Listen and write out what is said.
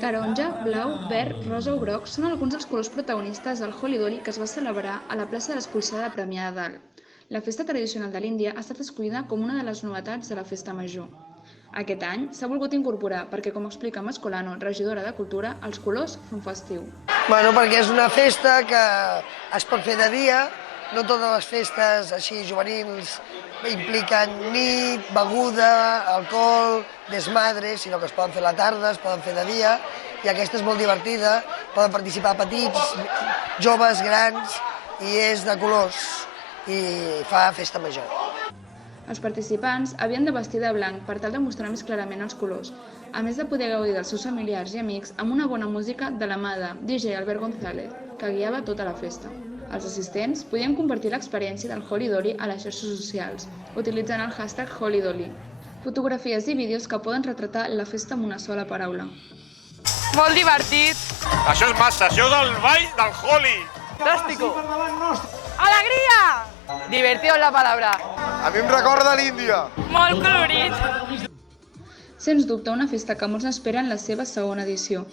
Taronja, blau, verd, rosa o groc són alguns dels colors protagonistes del Holi Doli que es va celebrar a la plaça de l'Escorxada de Premià de Dalt. La festa tradicional de l'Índia ha estat escollida com una de les novetats de la festa major. Aquest any s'ha volgut incorporar perquè, com explica Mascolano, regidora de Cultura, els colors fan festiu. Perquè és una festa que es pot fer de dia, no totes les festes així juvenils impliquen nit, beguda, alcohol, desmadre, sinó que es poden fer a la tarda, es poden fer de dia, i aquesta és molt divertida, poden participar petits, joves, grans, i és de colors, i fa festa major. Els participants havien de vestir de blanc per tal de mostrar més clarament els colors, a més de poder gaudir dels seus familiars i amics amb una bona música de la mà de DJ Albert González, que guiava tota la festa. Els assistents podien compartir l'experiència del Holi Doli a les xarxes socials, utilitzant el hashtag Holi Doli. Fotografies i vídeos que poden retratar la festa amb una sola paraula. Molt divertit. Això és massa, això és el ball del Holi. Fantàstico. Alegria. Divertido es la palabra. A mi em recorda l'Índia. Molt colorit. Sens dubte, una festa que molts n'esperen la seva segona edició.